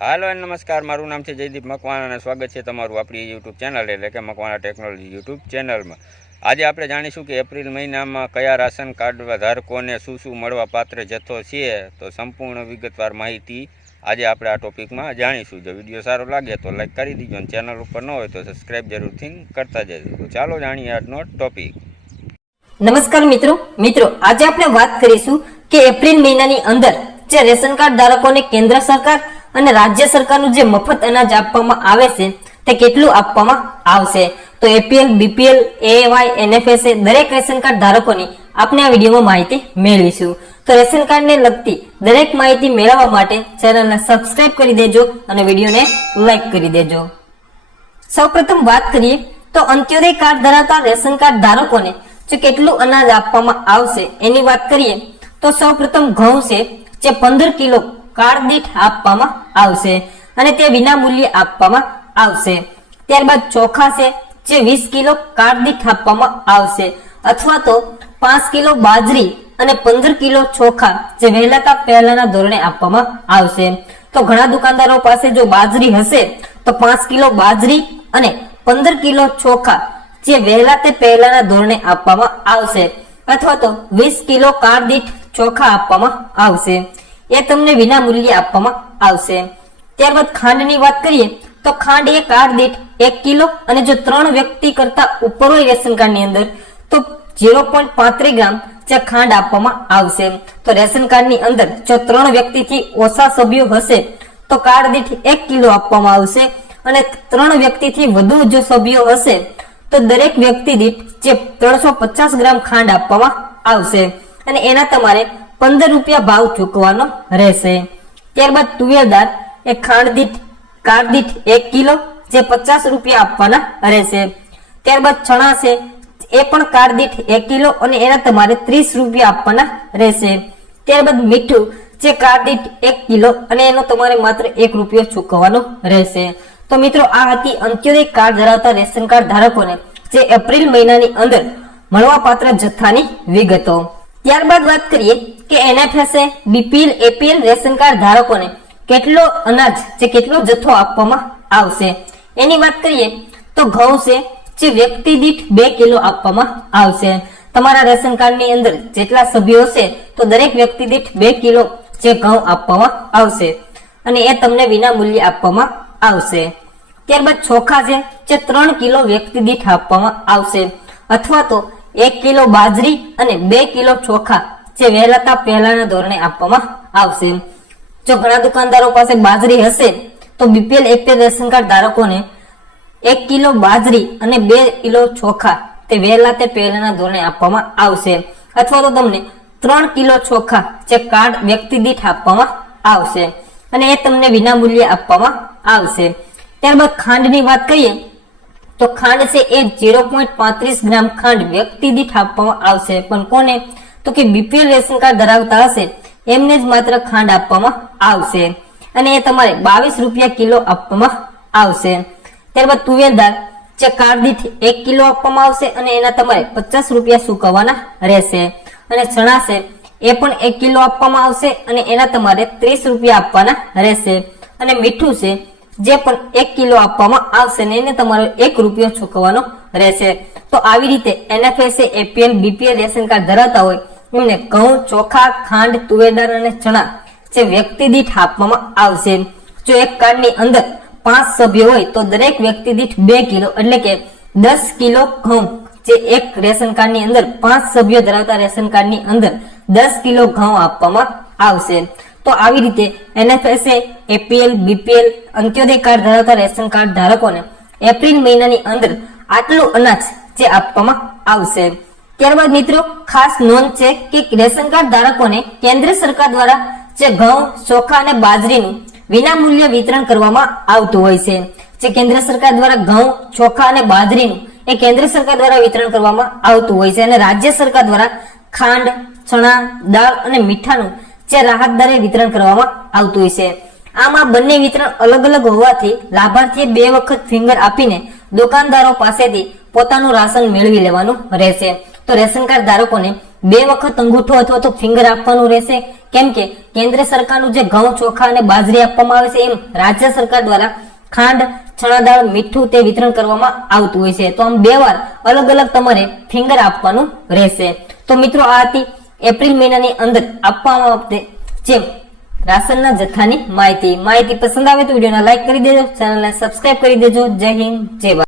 હાલો નમસ્કાર, મારું નામ છે જયદીપ મકવાણા અને સ્વાગત છે તમારું આપણી યુટ્યુબ ચેનલ એટલે કે મકવાણા ટેકનોલોજી યુટ્યુબ ચેનલમાં આજે આપણે જાણીશું કે એપ્રિલ મહિનામાં કયા રાશન કાર્ડ ધારકોને શું શું મળવા પાત્ર જથ્થો છે, તો સંપૂર્ણ વિગતવાર માહિતી આજે આપણે આ ટોપિકમાં જાણીશું. જો વીડિયો સારો લાગે તો લાઈક કરી દીજો અને ચેનલ ઉપર ન હોય તો સબસ્ક્રાઈબ જરૂરથી કરતા જજો. તો ચાલો જાણીએ આજનો ટોપિક નમસ્કાર મિત્રો. મિત્રો, આજે આપણે વાત કરીશું કે એપ્રિલ મહિનાની અંદર જે રેશન કાર્ડ ધારકોને કેન્દ્ર સરકાર અને રાજ્ય સરકારનું જે મફત અનાજ આપવામાં આવે છે, તે કેટલું આપવામાં આવશે? તો એપીએલ બીપીએલ એવાય એનએફએસએ દરેક રેશન કાર્ડ ધારકોની આપણે આ વિડીયોમાં માહિતી મેળવીશું. તો રેશન કાર્ડને લગતી દરેક માહિતી મેળવવા માટે ચેનલને સબસ્ક્રાઇબ કરી દેજો અને વિડીયોને લાઈક કરી દેજો. સૌપ્રથમ વાત કરીએ, તો અંત્યોદય કાર્ડ ધરાવતા રેશન કાર્ડ ધારકોને જો કેટલું અનાજ આપવામાં આવશે એની વાત કરીએ, તો સૌપ્રથમ ઘઉં છે, જે પંદર કિલો કાર્ડ દીઠ આપવામાં આવશે અને તે વિના મૂલ્યે આપવામાં આવશે. ત્યારબાદ ચોખા છે જે વીસ કિલો કાર્ડ દીઠ આપવામાં આવશે. અથવા તો પાંચ કિલો બાજરી અને પંદર કિલો ચોખા, જે વહેલાતા પહેલાના ધોરણે આપવામાં આવશે. તો ઘણા દુકાનદારો પાસે જો બાજરી હશે, તો પાંચ કિલો બાજરી અને પંદર કિલો ચોખા, જે વહેલા તે પહેલાના ધોરણે આપવામાં આવશે. અથવા તો વીસ કિલો કાર દીઠ ચોખા આપવામાં આવશે. એ તમને વિના મૂલ્યે આપવામાં આવશે. ત્યારબાદ ખાંડની વાત કરીએ, તો ખાંડ એ કાર્ડ દીઠ એક કિલો અને જો ત્રણ વ્યક્તિ કરતા ઉપર હોય રેશન કાર્ડની અંદર, તો ઝીરો પોઈન્ટ પાંત્રીસ ગ્રામ જે ખાંડ આપવામાં આવશે. તો રેશન કાર્ડની અંદર જો ત્રણ વ્યક્તિથી ઓછા સભ્યો હશે, તો કાર્ડ દીઠ એક કિલો આપવામાં આવશે. અને ત્રણ વ્યક્તિથી વધુ જો સભ્યો હશે, તો દરેક વ્યક્તિ દીઠ જે ત્રણસો પચાસ ગ્રામ ખાંડ આપવામાં આવશે. અને એના તમારે પંદર રૂપિયા ભાવ ચૂકવાનો રહેશે. ત્યારબાદ તુવેર દાળ એ ખાંડ દીઠ કાર્ડ દીઠ એક કિલો જે પચાસ રૂપિયા આપવાના રહેશે. ત્યારબાદ ચણા છે એ પણ કારદીઠ દીઠ એક કિલો અને એના તમારે ત્રીસ રૂપિયા આપવાના રહેશે. ત્યારબાદ મીઠું જે કારદીઠ દીઠ એક કિલો અને એનો તમારે માત્ર એક રૂપિયો ચૂકવવાનો રહેશે. તો મિત્રો, આ હતી અંત્યોદય કાર્ડ ધરાવતા રેશન કાર્ડ ધારકોને, જે એપ્રિલ મહિનાની અંદર મળવાપાત્ર જથ્થાની વિગતો. ત્યારબાદ વાત કરીએ કે NFSA BPL APL ration card ધારકોને કેટલો અનાજ જે કેટલો જથ્થો આપવામાં આવશે? એની વાત કરીએ તો ઘઉં છે જે વ્યક્તિ દીઠ બે કિલો આપવામાં આવશે. તમારા રેશન કાર્ડની અંદર જેટલા સભ્યો હશે તો દરેક વ્યક્તિ દીઠ બે કિલો જે ઘઉં આપવામાં આવશે અને એ તમને વિના મૂલ્યે આપવામાં આવશે. ત્યારબાદ ચોખા છે જે ત્રણ કિલો વ્યક્તિ દીઠ આપવામાં આવશે. અથવા તો એક કિલો બાજરી અને બે કિલો ચોખા, જે વહેલાતા પહેલાના ધોરણે આપવામાં આવશે. જો ઘણા દુકાનદારો પાસે બાજરી હશે, તો બીપીએલ એપીએલ રેશન કાર્ડ ધારકોને એક કિલો બાજરી અને બે કિલો ચોખા તે વહેલા તે પહેલાના ધોરણે આપવામાં આવશે. અથવા તો તમને ત્રણ કિલો ચોખા જે કાર્ડ વ્યક્તિ દીઠ આપવામાં આવશે અને એ તમને વિના મૂલ્યે આપવામાં આવશે. ત્યારબાદ ખાંડની વાત કરીએ તો ખાંડ છે એ ઝીરો પોઈન્ટ પાંત્રીસ ગ્રામ ખાંડ વ્યક્તિ દીઠ આપવામાં આવશે. પણ કોને? તો કે બીપીએલ રેશન કાર્ડ ધરાવતા હશે, એમને જ માત્ર ખાંડ આપવામાં આવશે. અને એ તમારે બાવીસ રૂપિયા કિલો આપવામાં આવશે. ત્યારબાદ તુવેર દાળ જે કાર્ડ દીઠ એક કિલો આપવામાં આવશે અને એના તમારે પચાસ રૂપિયા ચૂકવવાના રહેશે. અને ચણા એ પણ એક કિલો આપવામાં આવશે અને એના તમારે ત્રીસ રૂપિયા આપવાના રહેશે. અને મીઠું છે જે પણ એક કિલો આપવામાં આવશે ને એને તમારો એક રૂપિયો ચૂકવવાનો રહેશે. તો આવી રીતે NFSA APL BPL ration card ધરાવતા હોય, એમને ઘઉં, ચોખા, ખાંડ, તુવેરદાળ અને ચણા જે વ્યક્તિ દીઠ આપવામાં આવશે. જો એક કાર્ડની અંદર પાંચ સભ્યો હોય, તો દરેક વ્યક્તિ દીઠ બે કિલો, એટલે કે દસ કિલો ઘઉં જે એક રેશન કાર્ડની અંદર પાંચ સભ્યો ધરાવતા રેશન કાર્ડની અંદર દસ કિલો ઘઉં આપવામાં આવશે. તો આવી રીતે NFSA, APL, BPL Antyodaya card ધરાવતા રેશન કાર્ડ ધારકોને એપ્રિલ મહિનાની અંદર આટલું અનાજ જે આપવામાં આવશે. ત્યારબાદ મિત્રો, ખાસ નોંધ છે કે રેશન કાર્ડ ધારકોને કેન્દ્ર સરકાર દ્વારા જે ઘઉં, ચોખા અને બાજરીનું વિના મૂલ્ય વિતરણ કરવામાં આવતું હોય છે. જે કેન્દ્ર સરકાર દ્વારા ઘઉં, ચોખા અને બાજરીનું એ કેન્દ્ર સરકાર દ્વારા વિતરણ કરવામાં આવતું હોય છે અને રાજ્ય સરકાર દ્વારા ખાંડ, ચણા, દાળ અને મીઠાનું જે રાહત દરે વિતરણ કરવામાં આવતું હોય છે. આમાં બંને વિતરણ અલગ અલગ હોવાથી લાભાર્થીએ બે વખત ફિંગર આપીને દુકાનદારો પાસેથી પોતાનું રાશન મેળવી લેવાનું રહેશે. તો રેશન ધારકોને બે વખત અંગૂઠો અથવા તો ફિંગર આપવાનું રહેશે. કેમ કે કેન્દ્ર સરકારનું જે ઘઉં, ચોખા અને બાજરી આપવામાં આવે છે એમ રાજ્ય સરકાર દ્વારા ખાંડ, ચણા દાળ, મીઠું તે વિતરણ કરવામાં આવતું હોય છે. તો આમ બે વાર અલગ અલગ તમારે ફિંગર આપવાનું રહેશે. તો મિત્રો આ હતી એપ્રિલ મહિનાની અંદર આપવામાં આવશે જેમ રાશનના જથ્થાની માહિતી. માહિતી પસંદ આવે તો વિડીયોને લાઈક કરી દેજો, ચેનલને સબસ્ક્રાઇબ કરી દેજો. જય હિન્દ, જય ભારત.